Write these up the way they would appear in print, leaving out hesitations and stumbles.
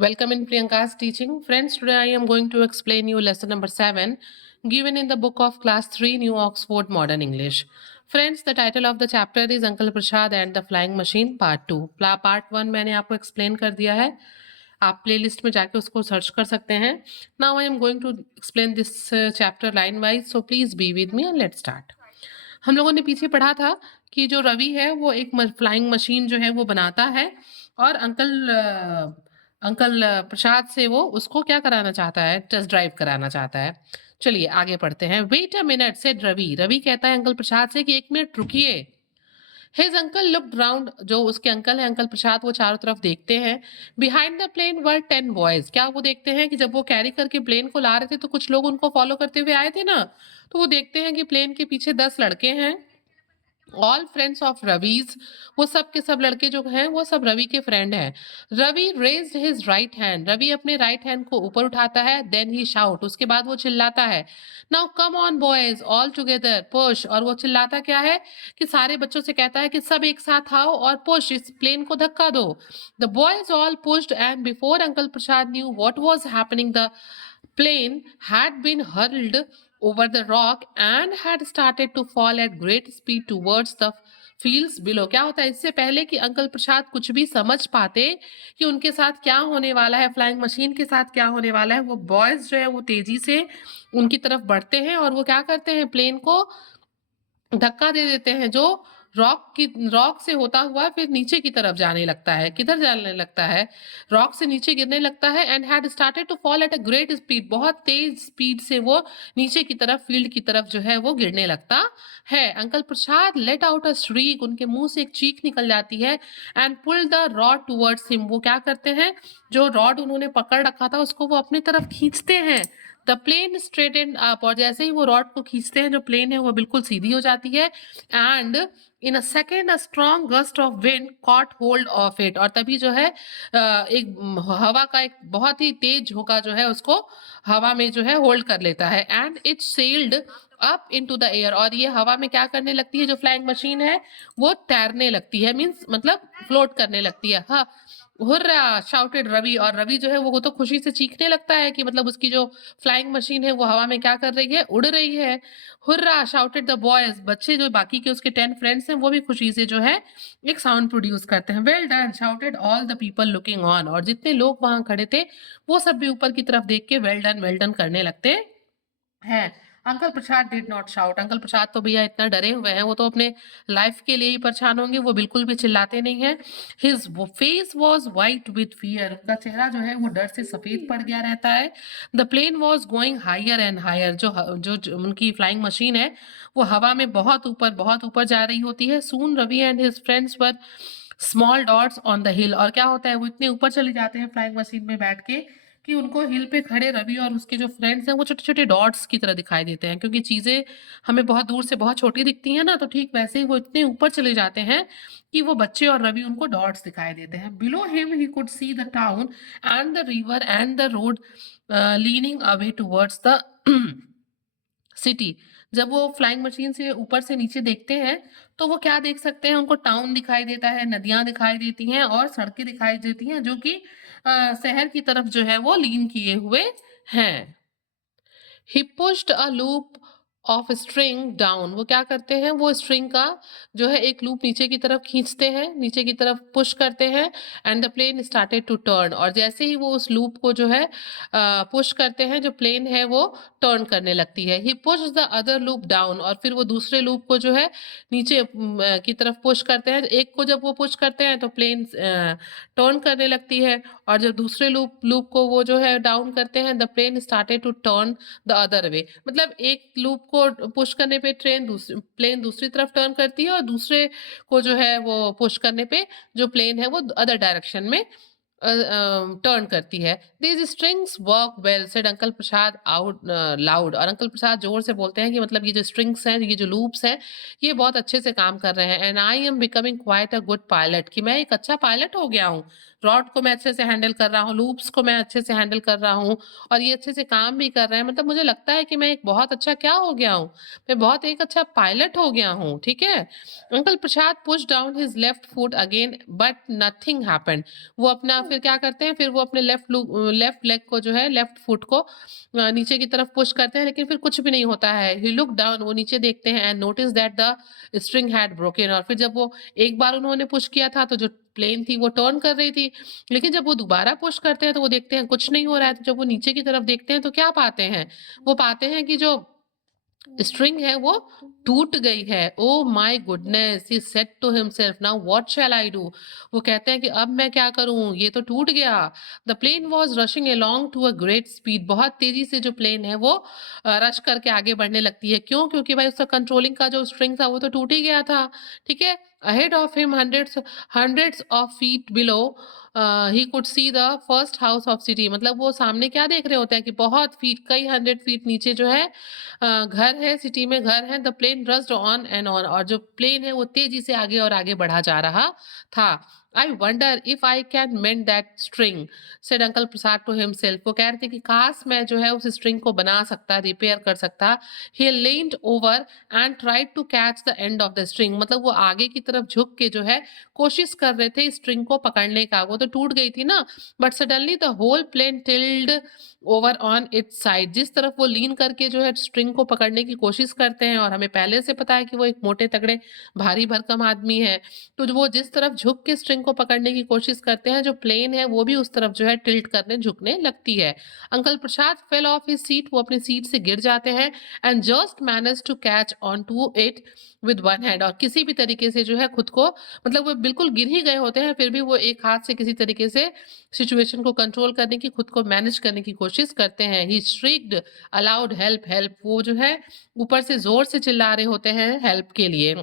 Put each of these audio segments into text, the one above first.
Welcome in Priyanka's teaching. Friends, today I am going to explain you lesson number 7 given in the book of class 3 New Oxford Modern English. Friends, the title of the chapter is Uncle Prashad and the Flying Machine Part 2. Part 1 मैंने आपको explain कर दिया है. आप playlist में जाके उसको search कर सकते हैं. Now I am going to explain this chapter line wise, so please be with me and let's start. हम लोगों ने पीछे पढ़ा था कि जो रवि है वो एक फ्लाइंग मशीन जो है वो बनाता है और अंकल प्रसाद से वो उसको क्या कराना चाहता है, टेस्ट ड्राइव कराना चाहता है. चलिए आगे पढ़ते हैं. Wait a minute said Ravi. Ravi कहता है अंकल प्रसाद से कि एक मिनट रुकिए. His uncle looked round. जो उसके अंकल है अंकल प्रसाद, वो चारों तरफ देखते हैं. Behind the plane were 10 boys. क्या वो देखते हैं कि जब वो कैरी करके प्लेन को ला रहे थे तो कुछ लोग उनको फॉलो करते हुए आए थे ना, तो वो देखते हैं कि प्लेन के पीछे 10 लड़के हैं. All friends of Ravi's. वो सब के सब लड़के जो हैं वो सब रवि के फ्रेंड हैं. Ravi raised his right hand. Ravi अपने राइट हैंड को ऊपर उठाता है. Then he shout. उसके बाद वो चिल्लाता है, now come on boys all together push. और वो चिल्लाता क्या है कि सारे बच्चों से कहता है कि सब एक साथ आओ और पुश, इस प्लेन को धक्का दो. The boys all pushed and before uncle Prasad knew what was happening the plane had been hurled over the rock and had started to fall at great speed towards the fields below. क्या होता है, इससे पहले कि uncle प्रसाद कुछ भी समझ पाते कि उनके साथ क्या होने वाला है, फ्लाइंग मशीन के साथ क्या होने वाला है, वो बॉयज जो है वो तेजी से उनकी तरफ बढ़ते हैं और वो क्या करते हैं, प्लेन को धक्का दे देते हैं जो रॉक से होता हुआ फिर नीचे की तरफ जाने लगता है. किधर जाने लगता है, रॉक से नीचे गिरने लगता है. And had started to fall at a great speed. बहुत तेज स्पीड से वो नीचे की तरफ, फील्ड की तरफ जो है वो गिरने लगता है. Uncle Prasad let out a shriek. उनके मुंह से एक चीख निकल जाती है. And pull the rod towards him. वो क्या करते हैं, जो रॉड उन्होंने पकड़ रखा था उसको वो अपनी तरफ खींचते हैं. The plane straightened up. और जैसे ही वो रॉड को खींचते हैं, जो प्लेन है वो बिल्कुल सीधी हो जाती है. And in a second a strong gust of wind cot hold of it. और तभी जो है एक हवा का एक बहुत ही तेज झोंका जो है उसको हवा में जो है होल्ड कर लेता है. And it sailed up into the air. और ये हवा में क्या करने लगती है, जो फ्लाइंग मशीन है वो तैरने लगती है, मीन्स मतलब फ्लोट करने लगती है. हाँ, हुर्रा शाउटेड रवि. और रवि जो है वो तो खुशी से चीखने लगता है कि मतलब उसकी जो फ्लाइंग मशीन है वो हवा में क्या कर रही है, उड़ रही है. Hurrah shouted the boys. बच्चे जो बाकी के उसके 10 फ्रेंड्स हैं वो भी खुशी से जो है एक साउंड प्रोड्यूस करते हैं. Well done shouted all the people looking on. और जितने लोग वहां खड़े थे वो सब भी ऊपर की तरफ देख के वेल डन करने लगते हैं. Uncle Prasad did not shout. Uncle Prasad तो भैया इतना डरे हुए हैं, वो तो अपने लाइफ के लिए ही परेशान होंगे, वो बिल्कुल भी चिल्लाते नहीं है. His face was white with fear. उनका चेहरा जो है वो डर से सफेद पड़ गया रहता है. The plane was going higher and higher. जो उनकी फ्लाइंग मशीन है वो हवा में बहुत ऊपर जा रही होती है. Soon Ravi and his friends were small dots on the hill. और क्या होता है, वो इतने ऊपर चले जाते हैं फ्लाइंग मशीन में बैठ के कि उनको हिल पे खड़े रवि और उसके जो फ्रेंड्स हैं वो छोटे-छोटे डॉट्स की तरह दिखाई देते हैं. क्योंकि चीज़ें हमें बहुत दूर से बहुत छोटी दिखती हैं ना, तो ठीक वैसे ही वो इतने ऊपर चले जाते हैं कि वो बच्चे और रवि उनको डॉट्स दिखाई देते हैं. Below him he could see the town and the river and the road leaning away towards the city. जब वो फ्लाइंग मशीन से ऊपर से नीचे देखते हैं तो वो क्या देख सकते हैं, उनको टाउन दिखाई देता है, नदियां दिखाई देती हैं और सड़कें दिखाई देती हैं जो कि शहर की तरफ जो है वो लीन किए हुए हैं. He pushed a loop of string down. वो क्या करते हैं, वो स्ट्रिंग का जो है एक लूप नीचे की तरफ खींचते हैं, नीचे की तरफ पुश करते हैं. And the plane started to turn. और जैसे ही वो उस लूप को जो है पुश करते हैं, जो प्लेन है वो टर्न करने लगती है. He push the other loop down. और फिर वो दूसरे लूप को जो है नीचे की तरफ पुश करते हैं. एक को जब वो पुश करते हैं तो प्लेन टर्न करने लगती है. और जब दूसरे लूप को वो जो है डाउन करते हैं, the plane started to turn the other way. मतलब एक लूप को पुश करने पे प्लेन दूसरी तरफ टर्न करती है और दूसरे को जो है वो पुश करने पे जो प्लेन है वो अदर डायरेक्शन में टर्न करती है. These strings work well said uncle Prasad out loud. और अंकल प्रसाद जोर से बोलते हैं कि मतलब ये जो स्ट्रिंग्स हैं, ये जो लूप्स हैं, ये बहुत अच्छे से काम कर रहे हैं. And I am becoming quite a good pilot. कि मैं एक अच्छा पायलट हो गया हूँ. रॉड को मैं अच्छे से हैंडल कर रहा हूँ, लूप्स को मैं अच्छे से हैंडल कर रहा हूँ और ये अच्छे से काम भी कर रहे हैं. मतलब मुझे लगता है कि मैं एक बहुत अच्छा क्या हो गया हूँ, मैं बहुत एक अच्छा पायलट हो गया हूँ. ठीक है. Uncle Prasad push down his left foot again but nothing happened. वो अपना फिर क्या करते हैं, फिर वो अपने लेफ्ट लेग को जो है, लेफ्ट फुट को नीचे की तरफ पुश करते हैं, लेकिन फिर कुछ भी नहीं होता है। ही लुक डाउन, वो नीचे देखते हैं and notice that the string had broken. और फिर जब वो एक बार उन्होंने पुश किया था तो जो प्लेन थी वो टर्न कर रही थी, लेकिन जब वो दोबारा पुश करते हैं तो वो देखते हैं कुछ नहीं हो रहा है। तो जब वो नीचे की तरफ देखते हैं तो क्या पाते हैं, वो पाते हैं कि जो स्ट्रिंग है वो टूट गई है। Oh my goodness, he said to himself, now what shall I do. वो कहते हैं कि अब मैं क्या करूं, ये तो टूट गया। The plane was rushing along to a great speed, बहुत तेजी से जो प्लेन है वो रश करके आगे बढ़ने लगती है। क्यों? क्योंकि भाई उसका कंट्रोलिंग का जो स्ट्रिंग था वो तो टूट ही गया था। ठीक है। Ahead of him hundreds of feet below he could see the first house of city. मतलब वो सामने क्या देख रहे होते हैं कि बहुत फीट, कई 100 फीट नीचे जो है घर है, सिटी में घर है। The plane rushed on and on, और जो प्लेन है वो तेजी से आगे और आगे बढ़ा जा रहा था। I wonder if I can mend that string, said uncle Prasad to himself. वो कह रहे थे कि काश मैं जो है उस स्ट्रिंग को बना सकता, रिपेयर कर सकता। He leaned over and tried to catch the end of the string. मतलब वो आगे की तरफ झुक के जो है कोशिश कर रहे थे स्ट्रिंग को पकड़ने का, वो तो टूट गई थी ना। But suddenly the whole plane tilted over on its side. जिस तरफ वो लीन करके जो है स्ट्रिंग को पकड़ने की कोशिश करते हैं, और हमें पहले से पता है कि वो एक मोटे तगड़े भारी भरकम आदमी है, तो जो वो जिस तरफ झुक के स्ट्रिंग को पकड़ने की कोशिश करते हैं, जो प्लेन है वो भी उस तरफ जो है टिल्ट करने झुकने लगती है। Uncle Prasad fell off his seat, वो अपनी सीट से गिर जाते हैं and just manage to catch on to it with one hand. और किसी भी तरीके से जो है खुद को, मतलब वो बिल्कुल गिर ही गए होते हैं, फिर भी वो एक हाथ से किसी तरीके से सिचुएशन को कंट्रोल करने की, खुद को मैनेज करने की कोशिश करते हैं। ही श्रीक्ड अलाउड हेल्प हेल्प, वो जो है ऊपर से जोर से चिल्ला रहे होते हैं हेल्प के लिए।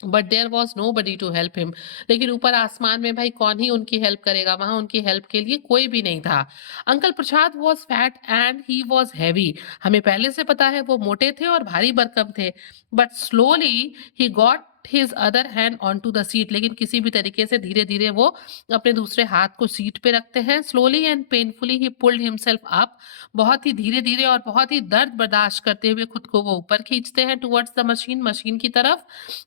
But there was nobody to help him, लेकिन ऊपर आसमान में भाई कौन ही उनकी हेल्प करेगा, वहां उनकी हेल्प के लिए कोई भी नहीं था। Uncle Prasad was fat and he was heavy, हमें पहले से पता है वो मोटे थे और भारी भरकम थे। But slowly he got his other hand on to the seat, लेकिन किसी भी तरीके से धीरे धीरे वो अपने दूसरे हाथ को सीट पे रखते हैं। Slowly and painfully he pulled himself up, बहुत ही धीरे धीरे और बहुत ही दर्द बर्दाश्त करते हुए खुद को वो ऊपर खींचते हैं टुवर्ड्स द मशीन, मशीन की तरफ।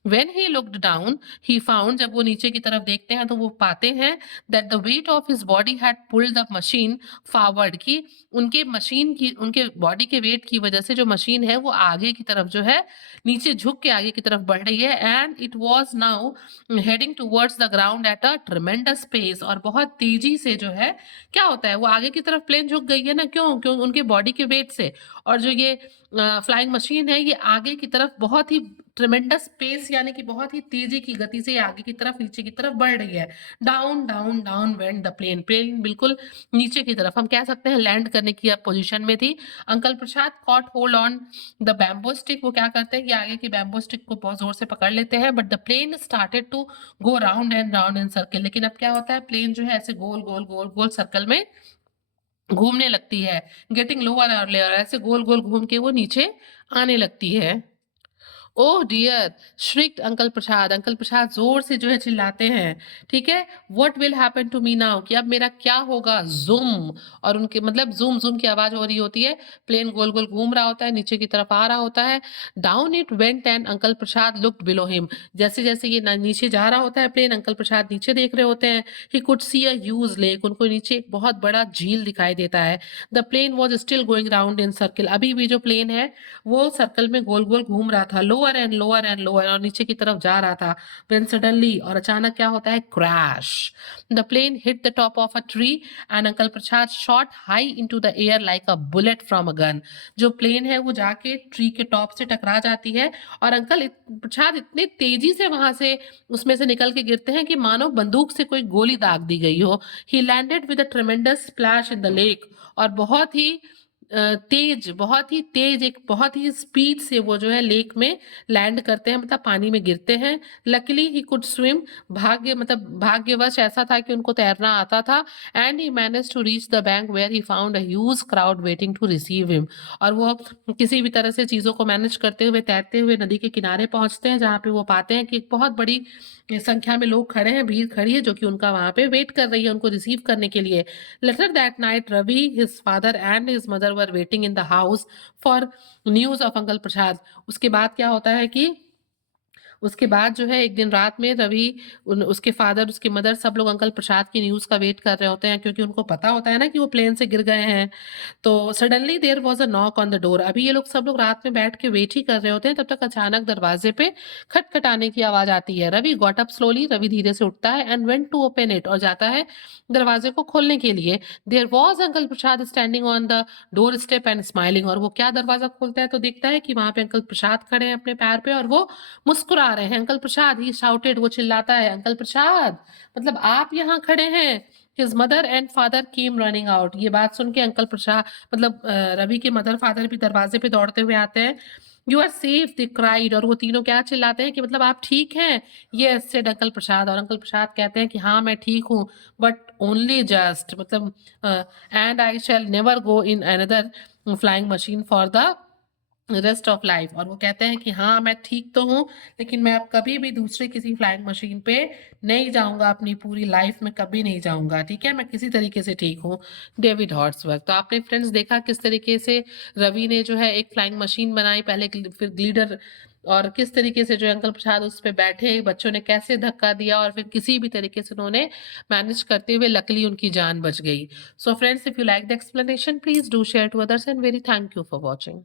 When he looked down, he found, जब वो नीचे की तरफ देखते हैं तो वो पाते हैं that the weight of his body had pulled the machine forward, कि उनके मशीन की, उनके बॉडी के वेट की वजह से जो मशीन है वो आगे की तरफ जो है नीचे झुक के आगे की तरफ बढ़ रही है। And it was now heading towards the ground at a tremendous pace, और बहुत तेजी से जो है क्या होता है, वो आगे की तरफ प्लेन झुक गई है ना, क्यों? क्यों? उनके बॉडी के वेट से। और जो ये फ्लाइंग मशीन है ये आगे की तरफ बहुत ही ट्रेमेंडस पेस, यानी कि बहुत ही तेजी की गति से आगे की तरफ, नीचे की तरफ बढ़ रही है। Down down down went the plane, plane बिल्कुल नीचे की तरफ, हम कह सकते हैं लैंड करने की पोजीशन में थी। Uncle Prasad cot hold on the bamboo stick, वो क्या करते हैं कि आगे की बैम्बो स्टिक को बहुत जोर से पकड़ लेते हैं। But the plane started to go round and round in circle, लेकिन अब क्या होता है, प्लेन जो है ऐसे गोल गोल गोल गोल सर्कल में घूमने लगती है। गेटिंग लोअर और लोअर, ऐसे गोल गोल घूम के वो नीचे आने लगती है। Oh dear, shrieked uncle Prasad, uncle Prasad जोर से जो है चिल्लाते हैं। ठीक है। What will happen to me now, कि अब मेरा क्या होगा। जुम, और उनके मतलब जुम जुम की आवाज हो रही होती है, प्लेन गोल गोल घूम रहा होता है, नीचे की तरफ आ रहा होता है। Down it went and uncle Prasad looked below him, जैसे जैसे ये नीचे जा रहा होता है प्लेन, अंकल प्रसाद नीचे देख रहे होते हैं। He could see a huge lake, उनको नीचे एक बहुत बड़ा झील दिखाई देता है। The plane was still going round in circle, अभी भी जो प्लेन है वो सर्कल में गोल गोल घूम रहा था, lower and lower and lower, और नीचे की तरफ जा रहा था। When suddenly, और अचानक क्या होता है, crash. The plane hit the top of a tree and uncle Prasad shot high into the air like a bullet from a gun. जो प्लेन है वो जाके ट्री के टॉप से टकरा जाती है, और अंकल प्रसाद इतने तेजी से वहां से उसमें से निकल के गिरते हैं कि मानो बंदूक से कोई गोली दाग दी गई हो। ही landed with a ट्रेमेंडस splash in the lake, और बहुत ही बहुत ही तेज, एक बहुत ही स्पीड से वो जो है लेक में लैंड करते हैं, मतलब पानी में गिरते हैं। लकीली ही कुड स्विम, भाग्य मतलब भाग्यवश ऐसा था कि उनको तैरना आता था। And he manage to reach the bank where he found a huge crowd waiting to receive him, और वो किसी भी तरह से चीजों को मैनेज करते हुए तैरते हुए नदी के किनारे पहुंचते हैं, जहाँ पे वो पाते हैं कि एक बहुत बड़ी संख्या में लोग खड़े हैं, भीड़ खड़ी है जो कि उनका वहां पे वेट कर रही है उनको रिसीव करने के लिए। Later that night, Ravi, his father and his mother were waiting in the house for news of Uncle Prasad. उसके बाद क्या होता है कि उसके बाद जो है एक दिन रात में रवि उसके फादर, उसकी मदर सब लोग अंकल प्रसाद की न्यूज़ का वेट कर रहे होते हैं क्योंकि उनको पता होता है ना कि वो प्लेन से गिर गए हैं। तो suddenly there was a knock on the door. अभी ये लोग सब लोग रात में बैठ के वेट ही कर रहे होते हैं, तब तक अचानक दरवाज़े पे खटखटाने की आवाज़ आती है। Ravi got up slowly, Ravi धीरे से उठता है and went to open it, और जाता है दरवाज़े को खोलने के लिए। There was uncle Prasad standing on the door step and smiling, और वो क्या दरवाज़ा खोलता है तो देखता है कि वहाँ पे अंकल प्रसाद खड़े हैं अपने पैर पे और वो मुस्कुरा रहे हैं। अंकल प्रसाद, ही शाउटेड, वो चिल्लाता है, अंकल प्रसाद, मतलब आप यहाँ खड़े हैं। His mother and father came running out. ये बात सुन के अंकल प्रसाद, मतलब रवि के मदर फादर भी दरवाजे पे दौड़ते हुए आते हैं। You are safe, they cried, और वो तीनों क्या चिल्लाते हैं कि मतलब आप ठीक हैं। यस सेड अंकल प्रसाद, और अंकल प्रसाद कहते हैं कि हाँ मैं ठीक हूँ, बट ओनली जस्ट, मतलब and I shell never go in another flying machine for the rest of life. और वो कहते हैं कि हाँ मैं ठीक तो हूँ, लेकिन मैं अब कभी भी दूसरे किसी फ्लाइंग मशीन पे नहीं जाऊंगा, अपनी पूरी लाइफ में कभी नहीं जाऊंगा, ठीक है, मैं किसी तरीके से ठीक हूँ। डेविड हॉर्सवर्थ। तो आपने फ्रेंड्स देखा किस तरीके से रवि ने जो है एक फ्लाइंग मशीन बनाई पहले, फिर ग्लिडर, और किस तरीके से जो है अंकल प्रसाद उस पे बैठे, बच्चों ने कैसे धक्का दिया और फिर किसी भी तरीके से उन्होंने मैनेज करते हुए लकली उनकी जान बच गई। So friends, if you like the explanation please do share to others and very thank you for watching.